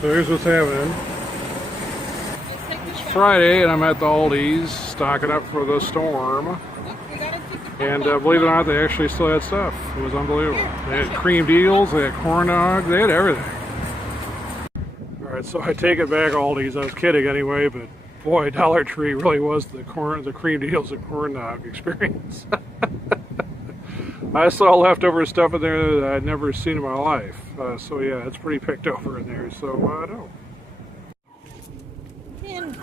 So here's what's happening. It's Friday and I'm at the Aldi's stocking up for the storm. And believe it or not, they actually still had stuff. It was unbelievable. They had creamed eels, they had corn dogs, they had everything. Alright, so I take it back, Aldi's. I was kidding anyway, but boy, Dollar Tree really was the creamed eels and corn dog experience. I saw leftover stuff in there that I'd never seen in my life. So yeah, it's pretty picked over in there. So no. And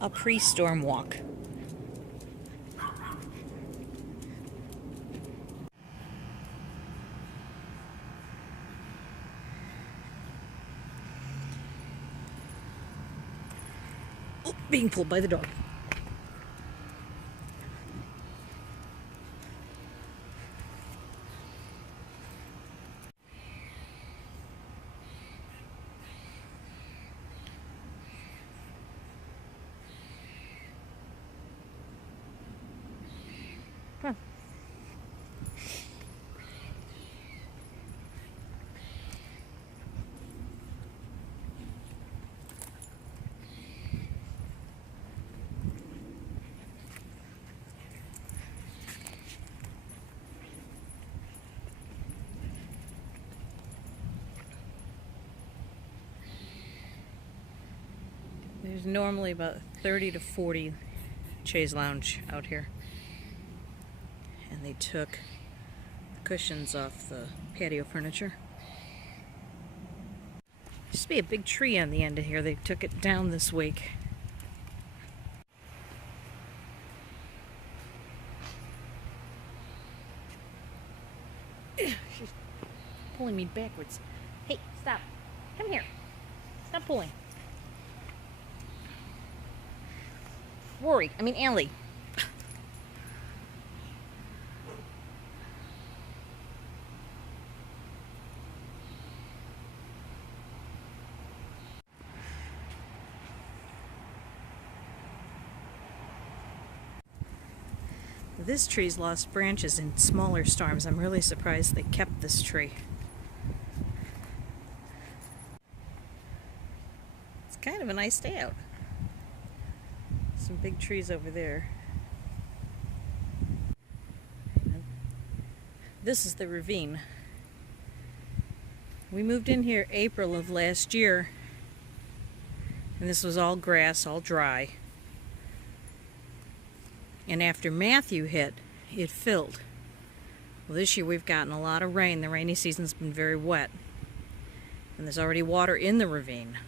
a pre-storm walk. Oh, being pulled by the dog. Huh. There's normally about 30 to 40 chaise lounge out here. And they took the cushions off the patio furniture. Used to be a big tree on the end of here. They took it down this week. She's pulling me backwards. Hey, stop. Come here. Stop pulling. Allie. This tree's lost branches in smaller storms. I'm really surprised they kept this tree. It's kind of a nice day out. Some big trees over there. This is the ravine. We moved in here April of last year, and this was all grass, all dry. And after Matthew hit, it filled. Well, this year we've gotten a lot of rain. The rainy season's been very wet. And there's already water in the ravine.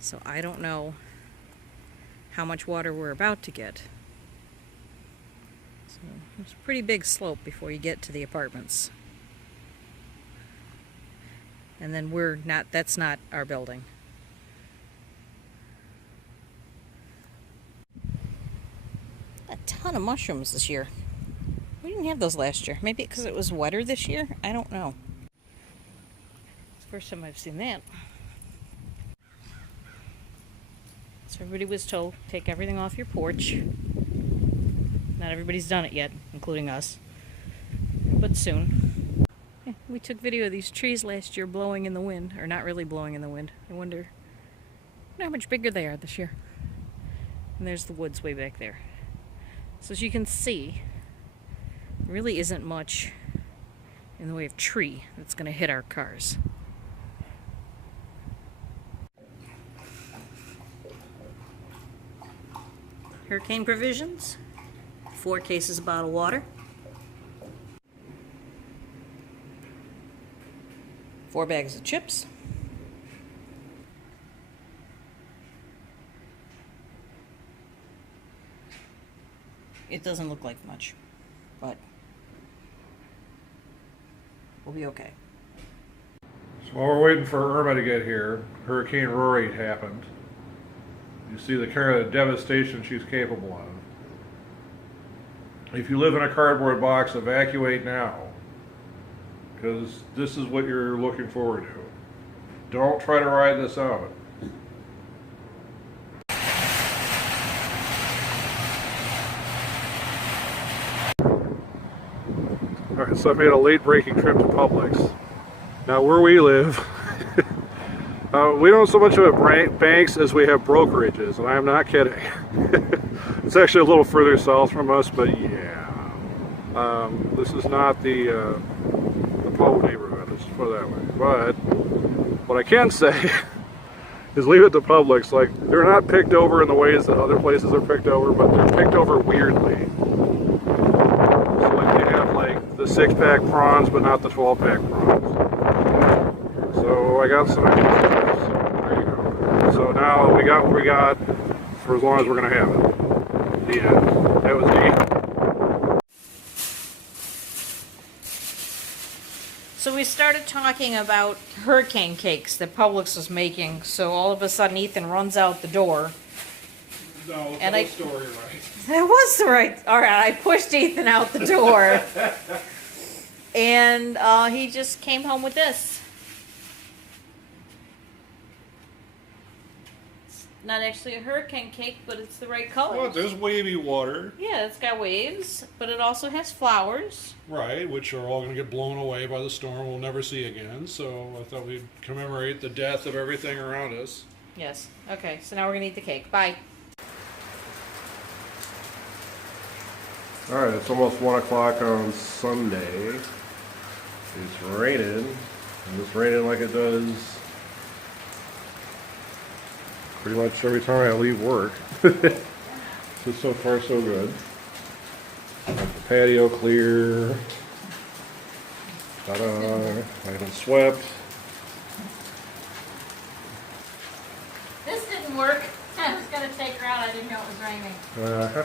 So I don't know how much water we're about to get. So it's a pretty big slope before you get to the apartments. And then that's not our building. A ton of mushrooms this year. We didn't have those last year. Maybe because it was wetter this year? I don't know. It's the first time I've seen that. So everybody was told, take everything off your porch. Not everybody's done it yet, including us. But soon. Yeah, we took video of these trees last year blowing in the wind. Or not really blowing in the wind. I wonder how much bigger they are this year. And there's the woods way back there. So as you can see, there really isn't much in the way of tree that's going to hit our cars. Hurricane provisions, 4 cases of bottled water, 4 bags of chips, it doesn't look like much, but we'll be okay. So while we're waiting for Irma to get here, Hurricane Rory happened. You see the kind of devastation she's capable of. If you live in a cardboard box, evacuate now. Because this is what you're looking forward to. Don't try to ride this out. Alright, so I made a late breaking trip to Publix. Now where we live, We don't so much have banks as we have brokerages, and I'm not kidding. It's actually a little further south from us, but yeah. This is not the Poe neighborhood, let's put it that way. But what I can say is leave it to Publix. Like, they're not picked over in the ways that other places are picked over, but they're picked over weirdly. So like they have like the 6-pack prawns, but not the 12-pack prawns. So I got some extras. So there you go. So now we got what we got for as long as we're gonna have it. The end. That was neat. So we started talking about hurricane cakes that Publix was making, so all of a sudden Ethan runs out the door. No, And the story right. That was the right. Alright, I pushed Ethan out the door. And he just came home with this. It's not actually a hurricane cake, but it's the right color. Well, there's wavy water. Yeah, it's got waves, but it also has flowers. Right, which are all going to get blown away by the storm we'll never see again. So I thought we'd commemorate the death of everything around us. Yes. Okay, so now we're going to eat the cake. Bye. Alright, it's almost 1 o'clock on Sunday. It's raining. And it's raining like it does pretty much every time I leave work. So far so good. Got the patio clear. Ta-da! I haven't swept. This didn't work. I was going to take her out. I didn't know it was raining. Uh-huh.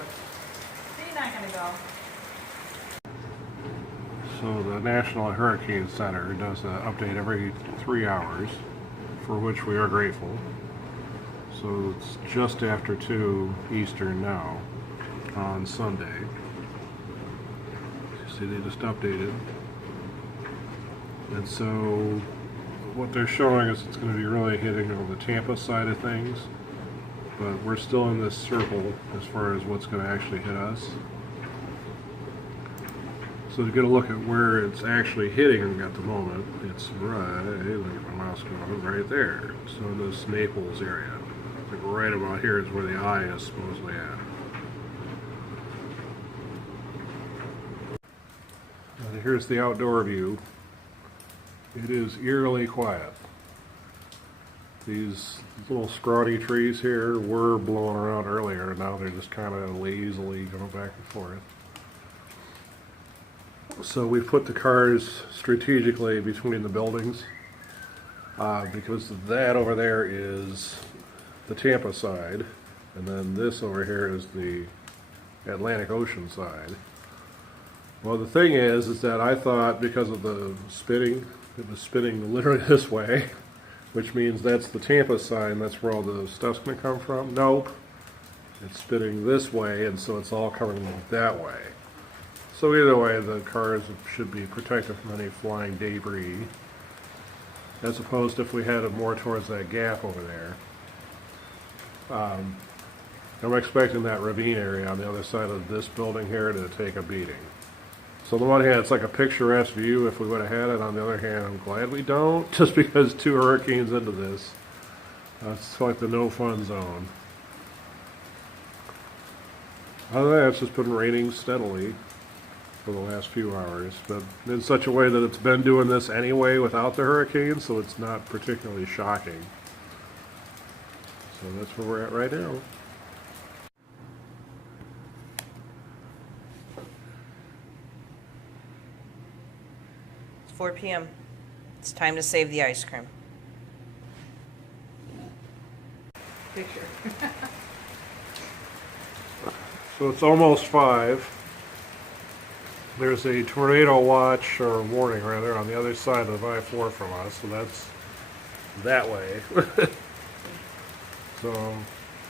You're not going to go. So the National Hurricane Center does an update every 3 hours, for which we are grateful. So it's just after 2 Eastern now, on Sunday. See, they just updated. And so what they're showing is it's going to be really hitting on the Tampa side of things, but we're still in this circle as far as what's going to actually hit us. So to get a look at where it's actually hitting at the moment, it's right, look at my mouse going, right there. So in this Naples area, like right about here is where the eye is supposedly at. And here's the outdoor view. It is eerily quiet. These little scrawny trees here were blowing around earlier, and now they're just kind of lazily going back and forth. So we put the cars strategically between the buildings because that over there is the Tampa side, and then this over here is the Atlantic Ocean side. Well, the thing is that I thought because of the spinning, it was spinning literally this way, which means that's the Tampa side, and that's where all the stuff's going to come from. Nope. It's spinning this way, and so it's all coming that way. So either way, the cars should be protected from any flying debris, as opposed to if we had it more towards that gap over there. I'm expecting that ravine area on the other side of this building here to take a beating. So on the one hand, it's like a picturesque view if we would have had it. On the other hand, I'm glad we don't, just because 2 hurricanes into this. It's like the no-fun zone. Other than that, it's just been raining steadily for the last few hours, but in such a way that it's been doing this anyway without the hurricane, so it's not particularly shocking. So that's where we're at right now. It's 4 p.m. It's time to save the ice cream. Picture. So it's almost 5. There's a tornado watch, or warning rather, on the other side of I-4 from us, so that's that way. So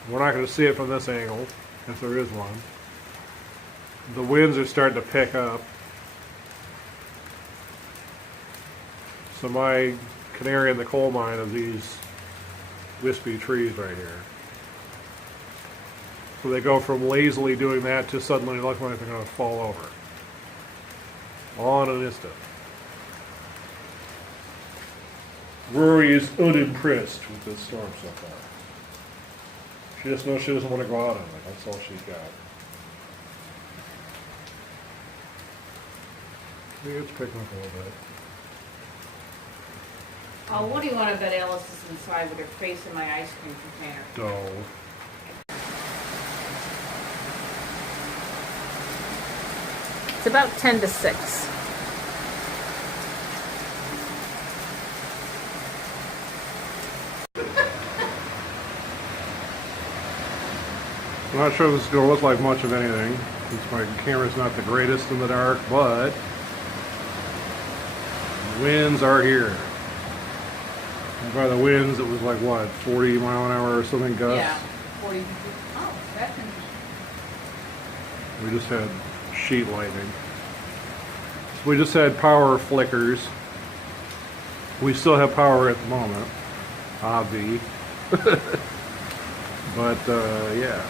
we're not going to see it from this angle, if there is one. The winds are starting to pick up. So my canary in the coal mine of these wispy trees right here. So they go from lazily doing that to suddenly looking like they're going to fall over. All in an instant. Rory is unimpressed with this storm so far. She just knows she doesn't want to go out on it. That's all she's got. Yeah, it's picking up a little bit. Oh, what do you want to bet Alice is inside with her face in my ice cream container? Dull. It's about 10 to 6. I'm not sure this is going to look like much of anything, since my camera's not the greatest in the dark, but the winds are here. And by the winds, it was like, what, 40 mile an hour or something, gusts? Yeah, 40. Oh, that's interesting. We just had sheet lightning. So we just had power flickers. We still have power at the moment, obvi. But, yeah.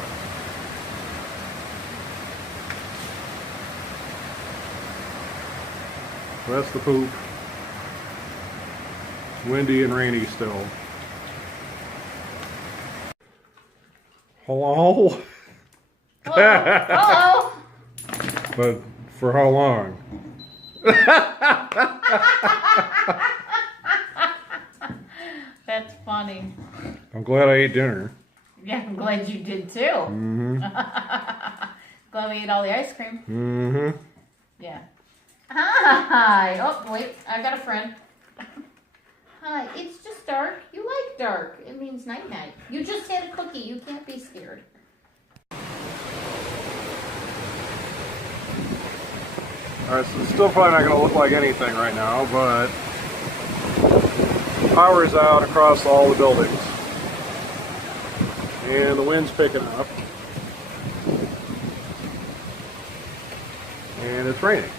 So that's the poop. It's windy and rainy still. Hello? Hello. But for how long? That's funny. I'm glad I ate dinner. Yeah, I'm glad you did too. Mm-hmm. Glad we ate all the ice cream. Mm-hmm. Yeah. Hi. Oh, wait. I got a friend. Hi. It's just dark. You like dark. It means night-night. You just had a cookie. You can't be scared. Alright, so it's still probably not going to look like anything right now, but power is out across all the buildings. And the wind's picking up. And it's raining.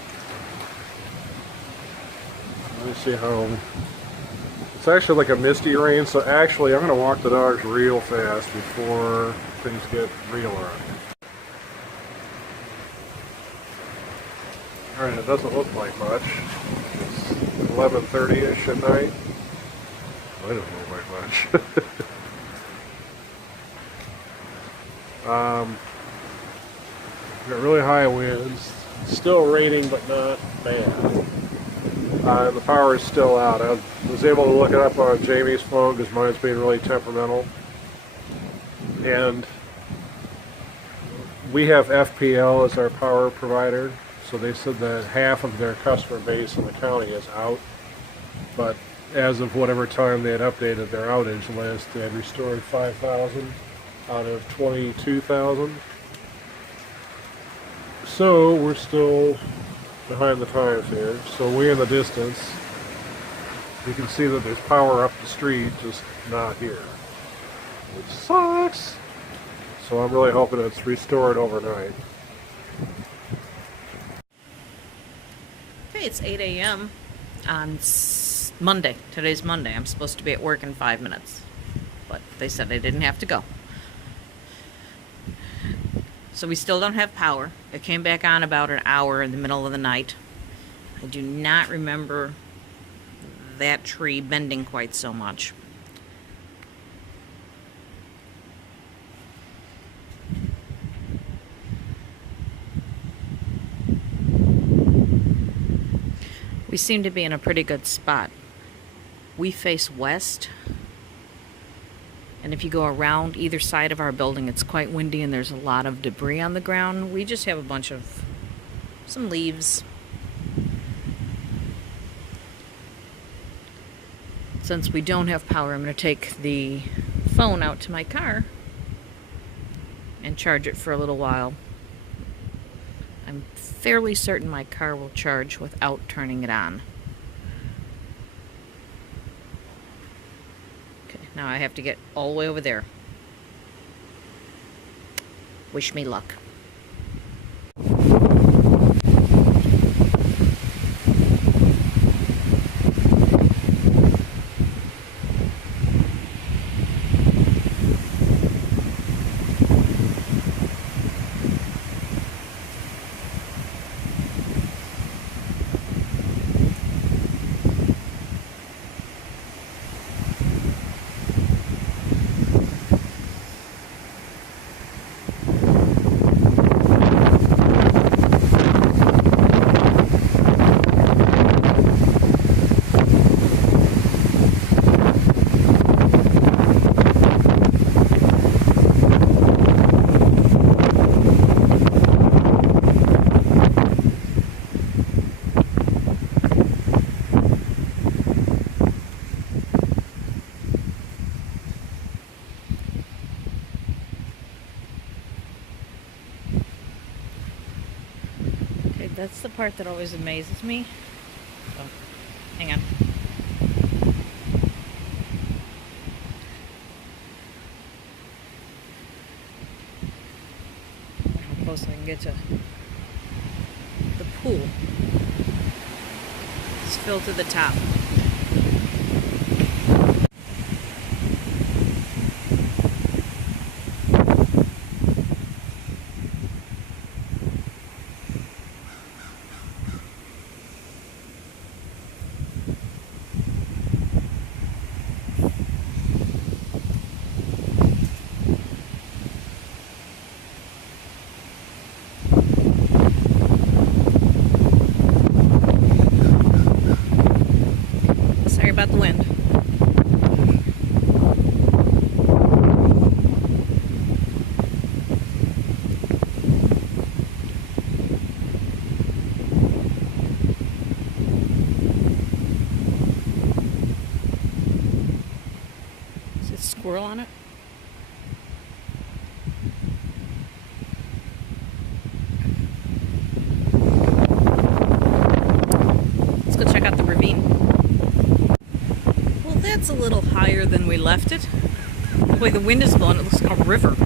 Let me see how... It's actually like a misty rain, so actually I'm going to walk the dogs real fast before things get real early. Alright, it doesn't look like much. It's 11:30-ish at night. Well, it doesn't look like much. Got really high winds. Still raining, but not bad. The power is still out. I was able to look it up on Jamie's phone because mine's being really temperamental. And we have FPL as our power provider. So they said that half of their customer base in the county is out. But as of whatever time they had updated their outage list, they had restored 5,000 out of 22,000. So we're still behind the times here. So way in the distance, you can see that there's power up the street, just not here. Which sucks. So I'm really hoping it's restored overnight. Okay, it's 8 a.m. on Monday. Today's Monday. I'm supposed to be at work in 5 minutes. But they said I didn't have to go. So we still don't have power. It came back on about an hour in the middle of the night. I do not remember that tree bending quite so much. We seem to be in a pretty good spot. We face west. And if you go around either side of our building, it's quite windy and there's a lot of debris on the ground. We just have a bunch of some leaves. Since we don't have power, I'm going to take the phone out to my car and charge it for a little while. I'm fairly certain my car will charge without turning it on. Now I have to get all the way over there. Wish me luck. That's the part that always amazes me. So, hang on. How close I can get to the pool. It's filled to the top. Sorry about the wind. Is it a squirrel on it? Let's go check out the ravine. Well, that's a little higher than we left it. The way the wind is blowing, it looks like a river.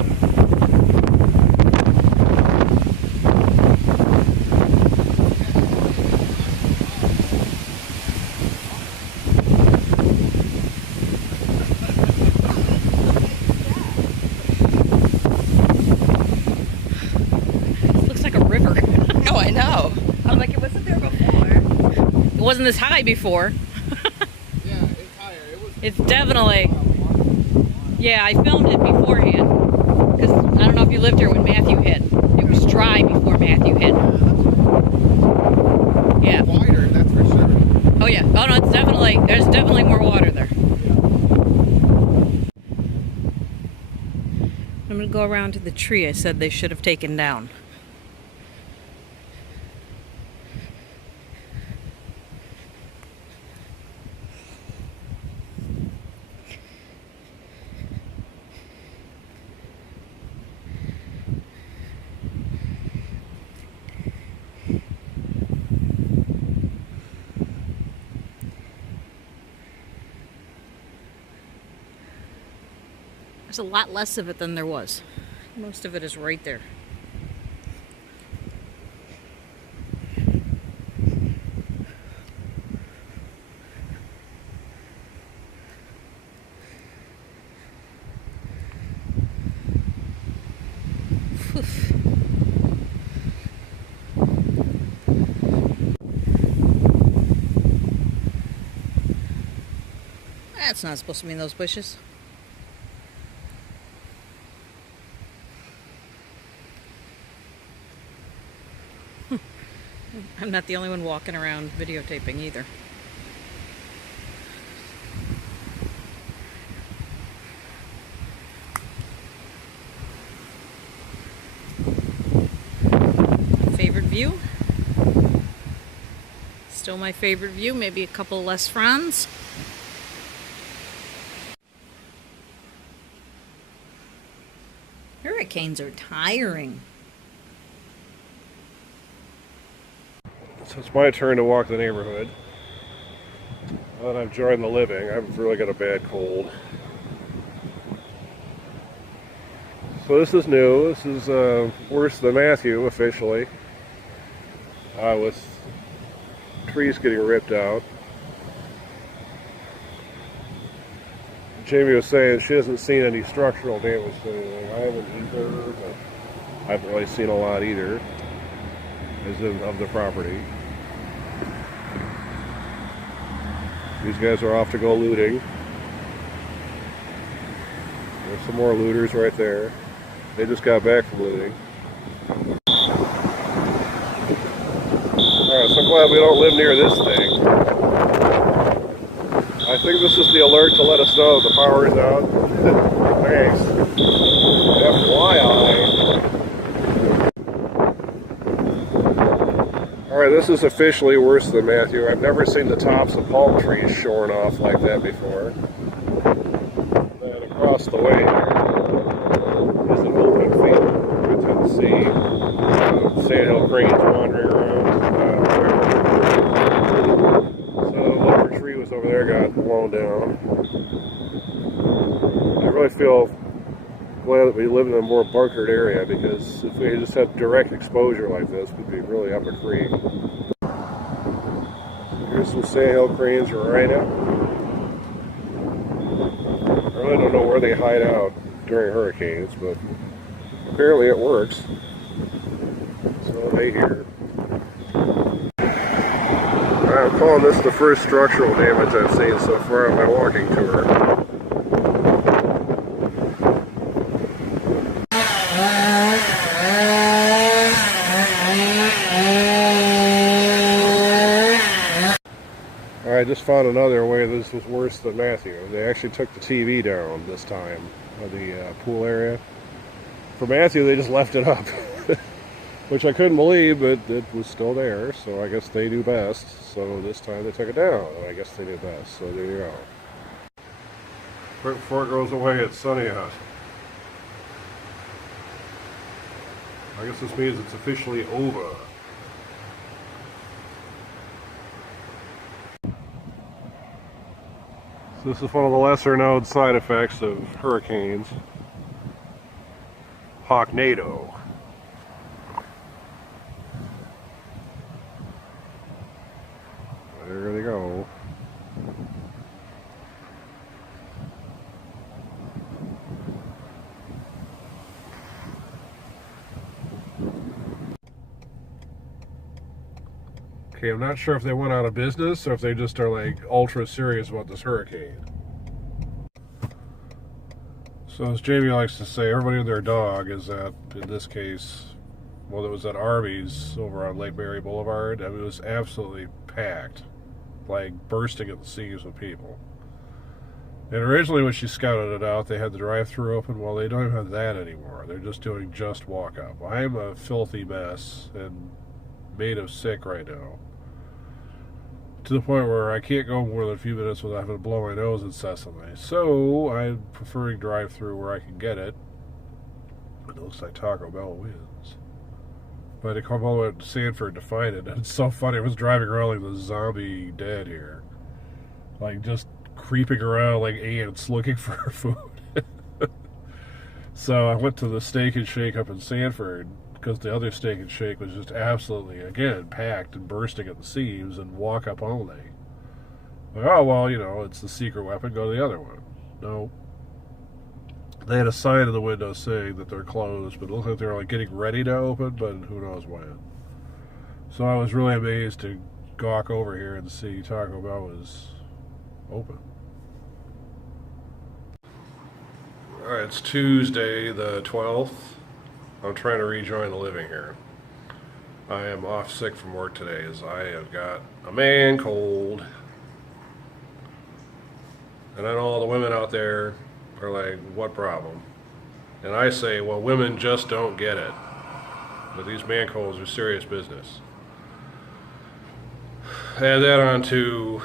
It looks like a river. Oh, I know. I'm like, it wasn't there before. It wasn't this high before. Yeah, it's higher. It's definitely... Yeah, I filmed it beforehand. Because I don't know if you lived here when Matthew hit. It was dry before Matthew hit. Yeah. Wider, that's for sure. Oh yeah. Oh no, it's definitely... There's definitely more water there. I'm going to go around to the tree I said they should have taken down. There's a lot less of it than there was. Most of it is right there. Whew. That's not supposed to be in those bushes. I'm not the only one walking around videotaping either. Favorite view? Still my favorite view, maybe a couple less fronds. Hurricanes are tiring. So it's my turn to walk the neighborhood. And I've joined the living. I've really got a bad cold. So this is new. This is worse than Matthew officially. With trees getting ripped out. Jamie was saying she hasn't seen any structural damage to anything. I haven't either, but I haven't really seen a lot either of the property. These guys are off to go looting. There's some more looters right there. They just got back from looting. Alright, so I'm glad we don't live near this thing. I think this is the alert to let us know the power is out. Thanks. FYI. Alright, this is officially worse than Matthew. I've never seen the tops of palm trees shorn off like that before. And across the way is an open field. You can see sandhill cranes wandering around. a more bunkered area, because if we just had direct exposure like this, we'd be really up a creek. Here's some sandhill cranes right now. I really don't know where they hide out during hurricanes, but apparently it works. So they hear. I'm calling this the first structural damage I've seen so far on my walking tour. I just found another way this was worse than Matthew. They actually took the TV down this time of the pool area. For Matthew, they just left it up, which I couldn't believe, but it was still there, so I guess they do best. So this time they took it down, and I guess they did best, so there you go. Right before it goes away, it's sunny out. I guess this means it's officially over. So this is one of the lesser known side effects of hurricanes. Hawknado. There they go. Okay, I'm not sure if they went out of business or if they just are like ultra serious about this hurricane. So as Jamie likes to say, everybody and their dog is at, in this case, well, it was at Arby's over on Lake Mary Boulevard. I mean, it was absolutely packed, like bursting at the seams with people. And originally when she scouted it out, they had the drive-thru open. Well, they don't even have that anymore. They're just doing just walk-up. I'm a filthy mess and made of sick right now, to the point where I can't go more than a few minutes without having to blow my nose incessantly. So I'm preferring drive-through where I can get it. It looks like Taco Bell wins. But I had to come all the way to Sanford to find it. And it's so funny. I was driving around like the zombie dead here, like just creeping around like ants looking for food. So I went to the Steak and Shake up in Sanford, because the other Steak and Shake was just absolutely, again, packed and bursting at the seams and walk up only. Like, oh, well, you know, it's the secret weapon, go to the other one. No. They had a sign in the window saying that they're closed, but it looked like they were like getting ready to open, but who knows when. So I was really amazed to gawk over here and see Taco Bell was open. Alright, it's Tuesday the 12th. I'm trying to rejoin the living here. I am off sick from work today as I have got a man cold. And I know all the women out there are like, what problem? And I say, well, women just don't get it. But these man colds are serious business. Add that on to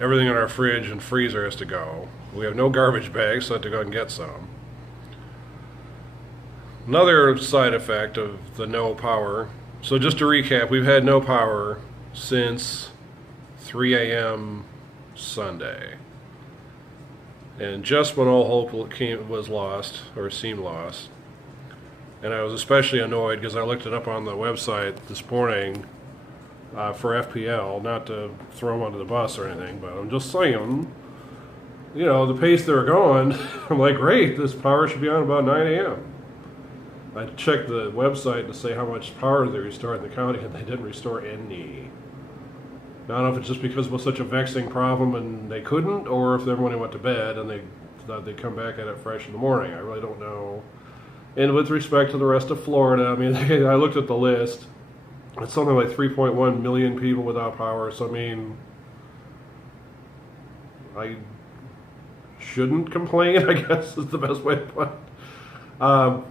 everything in our fridge and freezer has to go. We have no garbage bags, so I have to go and get some. Another side effect of the no power. So just to recap, we've had no power since 3 a.m. Sunday. And just when all hope was lost, or seemed lost, and I was especially annoyed because I looked it up on the website this morning for FPL, not to throw them under the bus or anything, but I'm just saying, you know, the pace they were going, I'm like, great, this power should be on about 9 a.m. I checked the website to say how much power they restored in the county, and they didn't restore any. I don't know if it's just because it was such a vexing problem and they couldn't, or if everyone went to bed and they thought they'd come back at it fresh in the morning. I really don't know. And with respect to the rest of Florida, I mean, I looked at the list. It's something like 3.1 million people without power. So, I mean, I shouldn't complain, I guess is the best way to put it.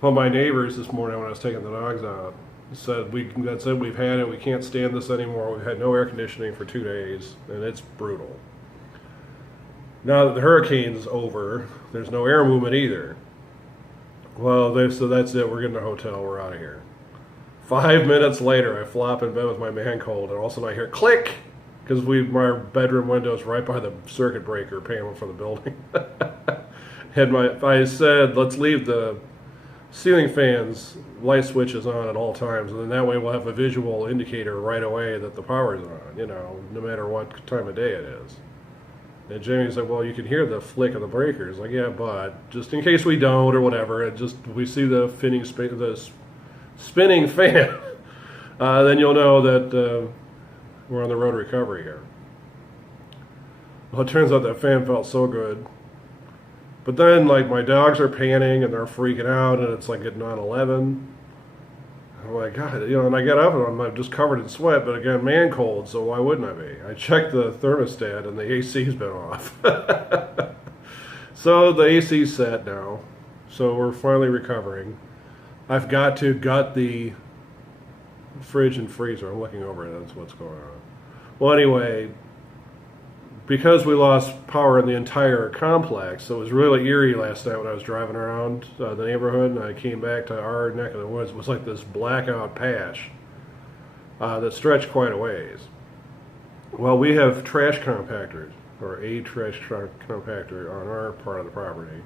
Well, my neighbors this morning when I was taking the dogs out said, that's it, we've had it, we can't stand this anymore, we've had no air conditioning for 2 days, and it's brutal. Now that the hurricane's over, there's no air movement either. Well, so that's it, we're getting a hotel, we're out of here. 5 minutes later, I flop in bed with my man cold, and all of a sudden I hear click, because my bedroom window's right by the circuit breaker panel for the building. I said, let's leave the ceiling fans light switches on at all times, and then that way we'll have a visual indicator right away that the power's on, you know, no matter what time of day it is. And Jamie's like, well, you can hear the flick of the breakers. Like, yeah, but just in case we don't or whatever, it just we see the spinning fan, then you'll know that we're on the road to recovery here. Well, it turns out that fan felt so good. But then, like, my dogs are panting and they're freaking out, and it's like getting on 11. I'm like, God, you know, and I get up and I'm just covered in sweat, but again, man cold, so why wouldn't I be? I checked the thermostat and the AC's been off. So the AC's set now, so we're finally recovering. I've got to gut the fridge and freezer. I'm looking over it, that's what's going on. Well, anyway, because we lost power in the entire complex, so it was really eerie last night when I was driving around the neighborhood, and I came back to our neck of the woods. It was like this blackout patch that stretched quite a ways. Well, we have trash compactors, or a trash compactor on our part of the property.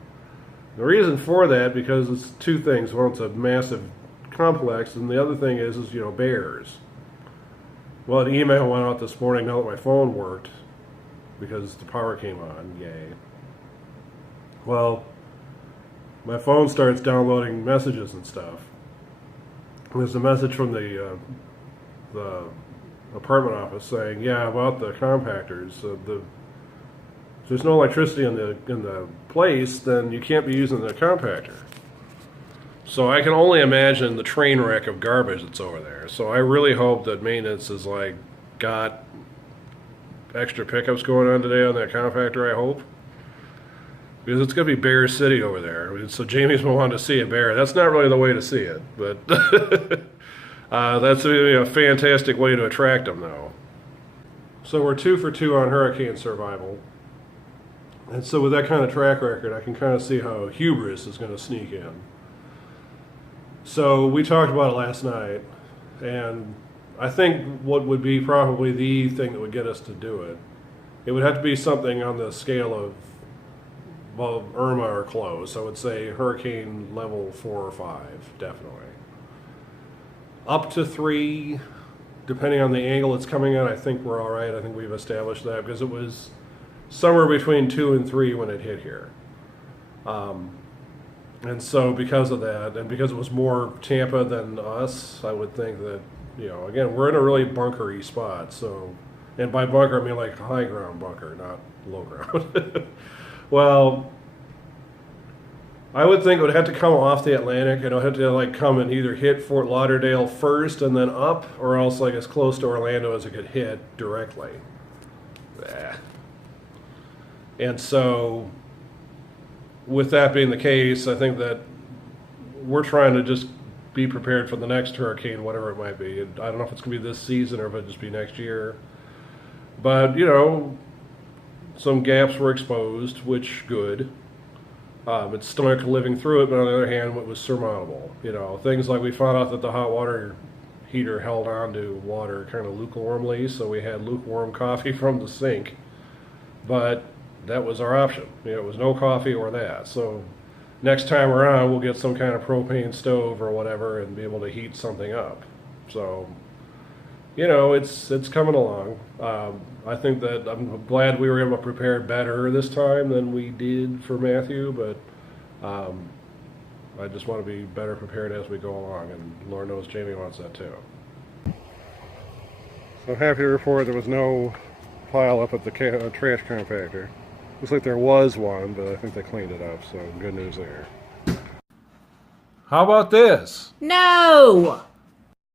The reason for that, because it's two things. One, it's a massive complex, and the other thing is you know, bears. Well, an email went out this morning now that my phone worked, because the power came on, yay. Well, my phone starts downloading messages and stuff. And there's a message from the apartment office saying, yeah, about the compactors. If there's no electricity in the place, then you can't be using the compactor. So I can only imagine the train wreck of garbage that's over there. So I really hope that maintenance is like got extra pickups going on today on that compactor, I hope. Because it's going to be Bear City over there. So Jamie's been wanting to see a bear. That's not really the way to see it, but that's a fantastic way to attract them, though. So we're 2 for 2 on hurricane survival. And so with that kind of track record, I can kind of see how hubris is going to sneak in. So we talked about it last night, and I think what would be probably the thing that would get us to do it, it would have to be something on the scale of, well, Irma or close. I would say hurricane level 4 or 5, definitely. Up to 3, depending on the angle it's coming at, I think we're all right. I think we've established that because it was somewhere between 2 and 3 when it hit here. And so because of that, and because it was more Tampa than us, I would think that, you know, again, we're in a really bunkery spot. So, and by bunker, I mean like high ground bunker, not low ground. Well, I would think it would have to come off the Atlantic. It would have to like come and either hit Fort Lauderdale first and then up, or else like as close to Orlando as it could hit directly. And so, with that being the case, I think that we're trying to just be prepared for the next hurricane, whatever it might be. I don't know if it's going to be this season or if it'll just be next year. But, you know, some gaps were exposed, which good. It's stomach living through it, but on the other hand, it was surmountable. You know, things like we found out that the hot water heater held on to water kind of lukewarmly, so we had lukewarm coffee from the sink. But that was our option. You know, it was no coffee or that. So next time around, we'll get some kind of propane stove or whatever and be able to heat something up. So, you know, it's coming along. I think that I'm glad we were able to prepare better this time than we did for Matthew, but I just want to be better prepared as we go along, and Lord knows Jamie wants that too. So happy to report there was no pile up at the trash compactor. Looks like there was one, but I think they cleaned it up, so good news there. How about this? No!